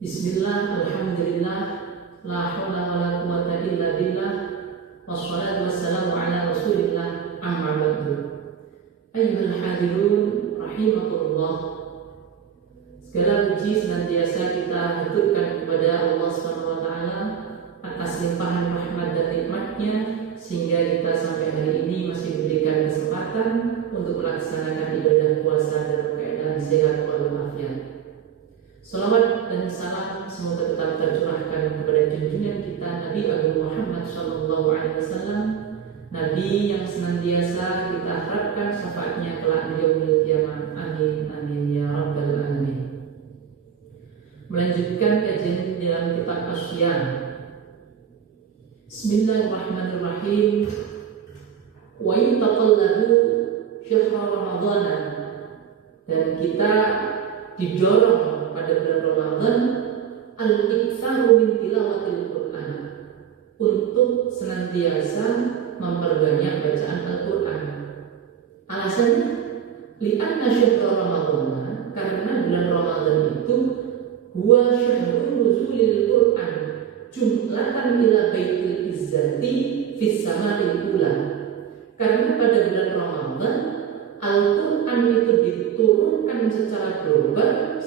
Bismillah, alhamdulillah, la haula wa la quwwata illa billah, wassalatu wassalamu ala rasulillah, amma ba'du. Ayyuhal hadirun rahimakumullah. Segala puji senantiasa kita haturkan kepada Allah Subhanahu wa taala atas limpahan rahmat dan nikmatnya sehingga kita sampai hari ini masih diberikan kesempatan untuk melaksanakan ibadah puasa dalam keadaan sehat walafiat. Salawat dan salam semoga tetap tercurahkan kepada junjungan kita Nabi Agung Muhammad SAW, Nabi yang senantiasa kita harapkan syafaatnya kelak di yaumil qiyamah. Amin amin ya rabbal alamin. Melanjutkan kajian dalam kitab Asyam. Bismillahirrahmanirrahim. Wa in taqallahu syahr Ramadhan, dan kita didorong pada bulan Ramadan al-iktsaru min tilawatil Quran, untuk senantiasa memperbanyak bacaan Al-Quran. Alasannya li'anna syahr Ramadhan, karena bulan Ramadan itu huwa syahrul nuzulil Quran jumlatan ila baitil izzati fis sama'il ula. Karena pada bulan Ramadan Al-Quran itu diturunkan secara global,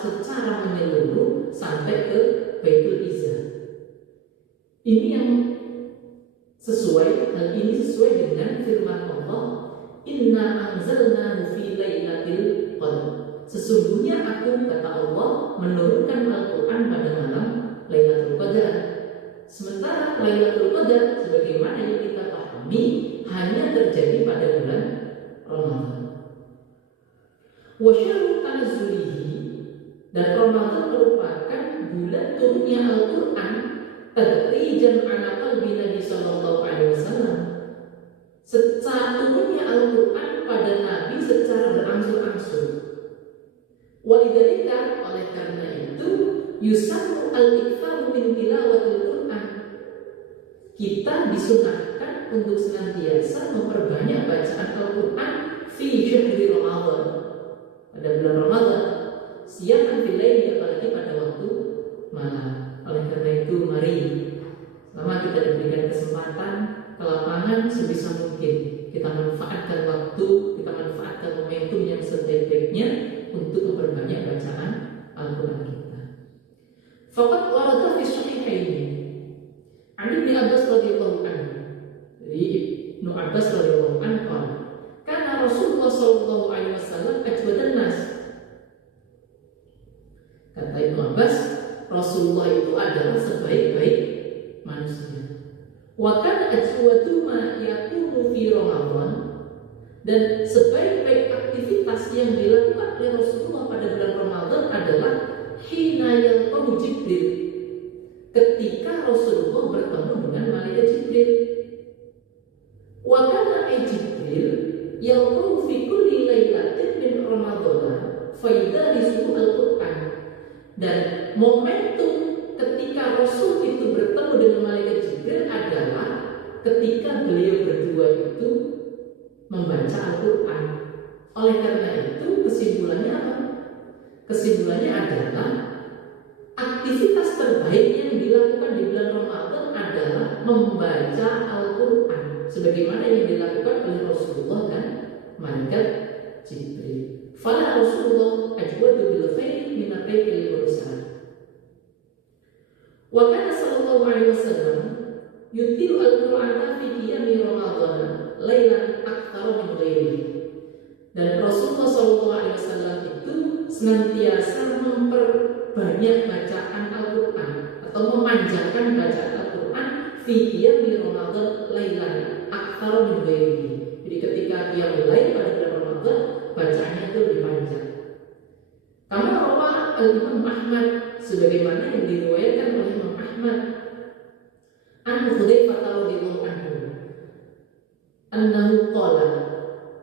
secara menyeluruh sampai ke Baitul Izzah. Ini yang sesuai, hal ini sesuai dengan firman Allah, Inna anzalnahu fi lailatul qadar. Sesungguhnya aku, kata Allah, menurunkan Al-Quran pada malam Lailatul Qadar. Sementara Lailatul Qadar sebagaimana yang kita pahami hanya terjadi pada bulan Ramadan. Wa syahru tanazzulihi, dan Ramadan merupakan bulan turunnya Al-Quran tadrijan ala qalbi Nabi sallallahu alaihi wasallam. Secara turunnya Al-Quran pada Nabi secara berangsur-angsur. Walidzalika, oleh karena itu, yusannu al-iktsaru min tilawatil Quran. Kita disunahkan untuk senantiasa memperbanyak bacaan Al-Quran fi syahri Ramadan, pada bulan Ramadan, siang filaili, apalagi pada waktu malam. Oleh karena itu, mari selama kita diberikan kesempatan ke lapangan, sebisa mungkin kita manfaatkan waktu, kita manfaatkan momentum yang sebaik-baiknya untuk memperbanyak bacaan Al-Quran kita. Faqad warada fi sahihaini an Ibnu Abbas radhiyallahu anhu. Jadi Ibnu Abbas radhiyallahu anhu, karena Rasulullah sallallahu alaihi wasallam ajwadan nas. Kata Ibnu Abbas, Rasulullah itu adalah sebaik-baik manusia. Wa kana ajwadu ma yakunu fi Ramadan, dan sebaik-baik aktivitas yang dilakukan oleh Rasulullah pada bulan Ramadan adalah hina yalqahu Jibril, ketika Rasulullah bertemu dengan malaikat Jibril. Wa kana Jibril yalqahu fi kulli lailatin min Ramadan fa yadarisu al-Quran, dan momentum ketika Rasul itu bertemu dengan malaikat Jibril adalah ketika beliau berdua itu membaca Al-Quran. Oleh karena itu, kesimpulannya apa? Kesimpulannya adalah aktivitas terbaik yang dilakukan di bulan Ramadan adalah membaca Al-Quran, sebagaimana yang dilakukan oleh Rasulullah dan malaikat Jibril. Fala Rasulullah ajwadu bil khairi min ar-rihil mursal. Wa kana sallallahu alaihi wasallam yutilu al-Qur'ana fi qiyami Ramadan lailan aktsara min ghairihi. Dan Rasulullah sallallahu alaihi wasallam itu senantiasa memperbanyak bacaan Al-Quran atau memanjangkan bacaan Al-Quran fi qiyami Ramadan lailan aktsara min ghairihi. Jadi ketika qiyamul lail pada bulan Ramadan, bacaannya itu lebih panjang. Kama rawa al-Imam Ahmad, sebagaimana yang diriwayatkan oleh Imam Ahmad, an Hudzaifah radhiyallahu anhu annahu qala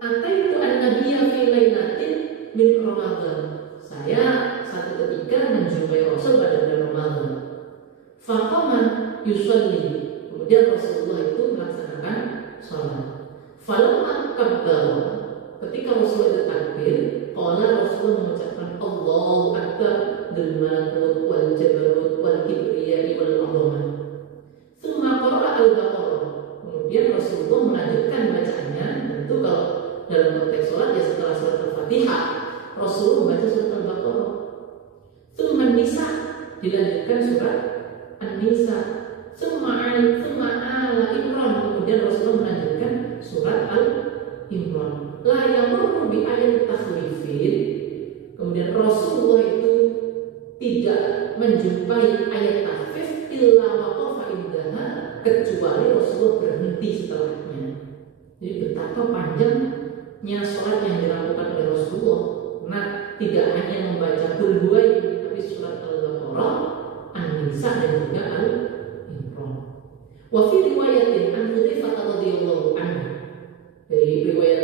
ataitu an-nabiyya fi lailatin min Ramadan. Saya satu ketika menjumpai Rasul pada bulan Ramadan. Faqama yusalli, kemudian Rasulullah itu melaksanakan salat. Falamma kabbara, ketika Rasulullah itu takbir, qala Rasulullah mengucapkan Allahu Akbar, dan malakut wal jabarut wal kibriyai wal azamah. Tsumma qara'a al-Baqarah. Kemudian Rasulullah melanjutkan bacaannya. Tentu kalau dalam konteks sholat ya setelah surat Al-Fatihah, Rasulullah membaca surat Al-Baqarah. Tsumma Nisa, dilanjutkan surat An-Nisa. Tsumma Ala Imran, kemudian Rasulullah melanjutkan surat Al-Imran. La yamurru bi ayat takhlifin. Kemudian Rasulullah itu tidak menjumpai ayat takhfif illa waqafa indaha, kecuali Rasulullah berhenti setelahnya. Jadi betapa panjangnya sholat yang dilakukan oleh Rasulullah. Nah, tidak hanya membaca Qul huwa, tapi surat Al-Baqarah, An-Nisa dan juga Al-Imran. Wa fi riwayatin an Hudzaifah radhiyallahu anhu, dari riwayat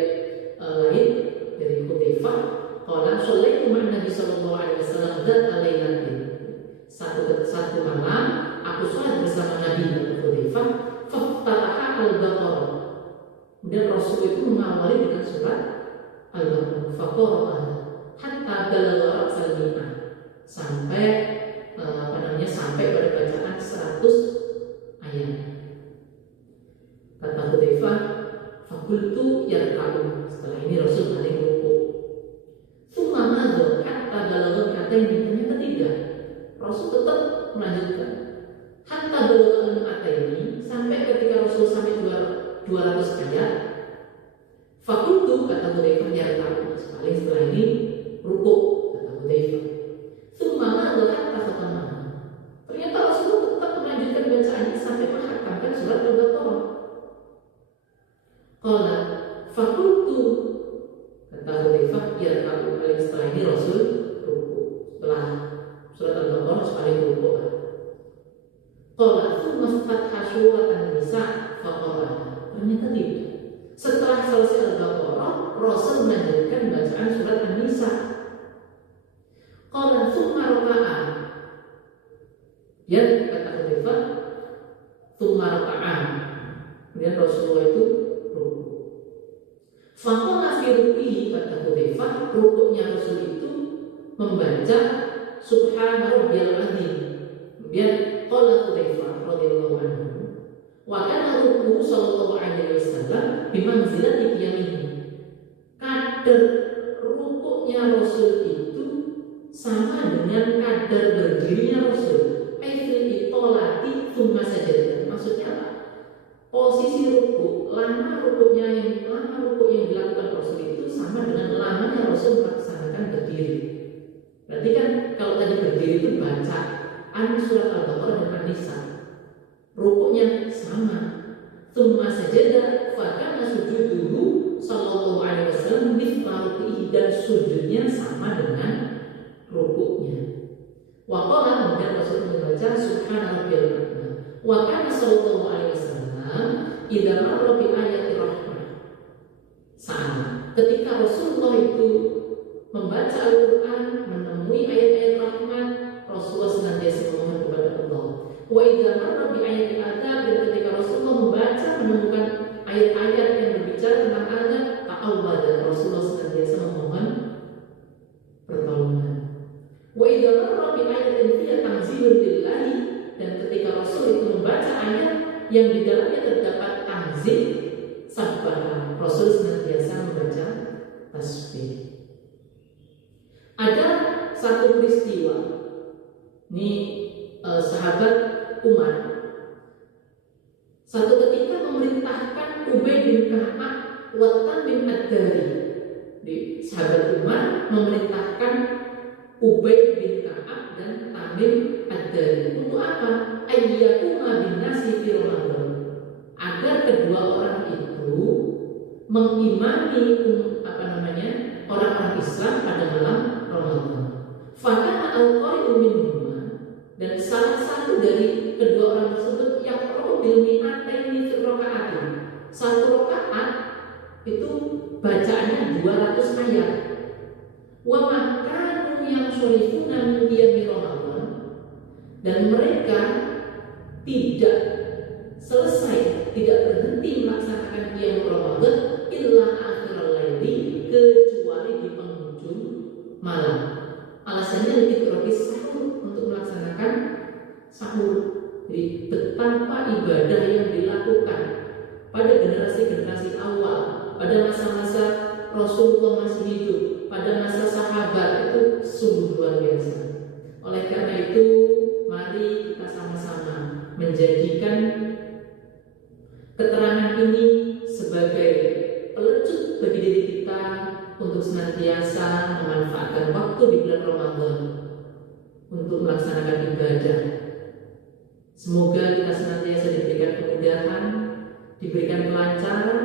lain dari Hudzaifah, qala shallaitu ma'an Nabi sallallahu alaihi wasallam dzata lailatin. Satu malam aku sholat bersama Nabi dan Hudzaifah, faftataha al-Baqarah. Kemudian Rasul itu mengawali dengan surat Al-Baqarah, faqara'a hatta balagha ra'sal mi'ah, sampai sampai pada bacaan 100 ayat. Kata Hudzaifah, fakultu yarka'u. Setelah ini Rasul paling ruku. Tsumma madza hatta balagha mi'ataini. Ternyata tidak. Rasul tetap melanjutkan hatta balagha mi'ataini, sampai ketika Rasul sampai 200 ayat. Fakultu, kata Hudzaifah, yarka'u. Paling setelah ini ruku, kata Hudzaifah. Tsumma madza hatta khatama. Ternyata Rasulullah tetap melanjutkan bacaannya sampai menghatamkan surat Al-Baqarah. Qala fakultu, kata Hudzaifah, yarka'u. Paling setelah ini Rasul ruku. Setelah surat Al-Baqarah paling ruku. Qala tsumma fatha surat An-Nisa faqara'a. Ternyata tidak. Setelah selesai Al-Baqarah, Rasul melanjutkan bacaan surat An-Nisa. Qala tsumma raka'a. Ya, kata Hudzaifah, tsumma raka'a. Kemudian Rasulullah itu ruku. Faqala fi ruku'ihi, kata Hudzaifah, rukuknya Rasul itu membaca Subhana rabbiyal azim. Kemudian qala Hudzaifah radhiyallahu anhu, wa kana ruku'u sallallahu alaihi wasallam bimanzilati qiyamihi. Kadar rukuknya Rasul itu sama dengan kadar berdirinya Rasul. Aifil itolati tsumma sajadah. Maksudnya apa? Posisi ruku, lama ruku yang dilakukan Rasul itu sama dengan lamanya Rasul melaksanakan berdiri. Berarti kan kalau tadi berdiri itu bacaan surat Al-Baqarah dan An-Nisa, rukunya sama. Tsumma sajadah, fakana sujuduhu sallallahu alaihi wasallam mithla ruku'ihi, dan sujudnya sama dengan rukunya. Wa qala, kemudian Rasul membaca Subhana rabbiyal a'la. Wa kana sallallahu alaihi wasallam idza marra bi ayati rahmah. Ketika Rasulullah itu membaca Al-Qur'an, menemui ayat-ayat rahmat, Rasulullah senantiasa memohon kepada Allah. Wa idza marra bi ayati adzab, dan ketika Rasulullah membaca menemukan ayat-ayat yang berbicara tentang azab, ta'awwada, Rasulullah senantiasa memohon pertolongan. Wa idza marra bi ayatin fiha tanzilun lillahi, dan ketika Rasul itu membaca ayat yang di dalamnya terdapat tanzil, sabbaha, Rasul senantiasa membaca tasbih. Ada satu peristiwa, ini sahabat Umar satu ketika memerintahkan Ubay bin Ka'ab wa Tamim ad-Dari. Di sahabat Umar memerintahkan Ubay bin Ka'ab dan Tamim ad-Dari untuk apa? Ayyakuma bin nasi fi Ramadan, agar kedua orang itu mengimami orang-orang Islam pada malam Ramadan. Fakana al-qari'u minhuma, dan salah satu dari kedua orang tersebut yang bil mi'ataini fi raka'atin, satu rakaat itu bacaannya 200 ayat. Wa makanu yang syarifuna min qiyami Ramadan, dan mereka tidak selesai, tidak berhenti melaksanakan qiyam Ramadan illa akhiral laili, kecuali di penghujung malam. Alasannya lebih terobis sahur. sahur. Jadi betapa ibadah yang dilakukan pada generasi-generasi awal, pada masa-masa Rasulullah masih hidup, pada masa sahabat itu sungguh luar biasa. Oleh karena itu, mari kita sama-sama menjadikan keterangan ini sebagai pelecut bagi diri kita untuk senantiasa memanfaatkan waktu di bulan Ramadan untuk melaksanakan ibadah. Semoga kita senantiasa diberikan kemudahan, diberikan kelancaran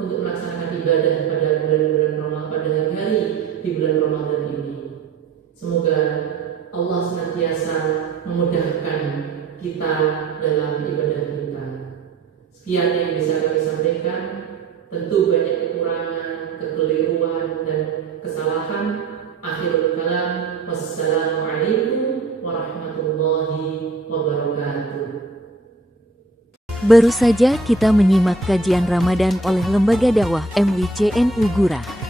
untuk melaksanakan ibadah pada bulan-bulan Ramadan, pada hari-hari di bulan Ramadan ini. Semoga Allah senantiasa memudahkan kita dalam ibadah kita. Sekian yang bisa kami sampaikan. Tentu banyak kekurangan, kekeliruan, dan kesalahan. Akhirul kalam. Wassalamualaikum warahmatullahi wabarakatuh. Baru saja kita menyimak kajian Ramadan oleh Lembaga Dakwah MWCNU Gurah.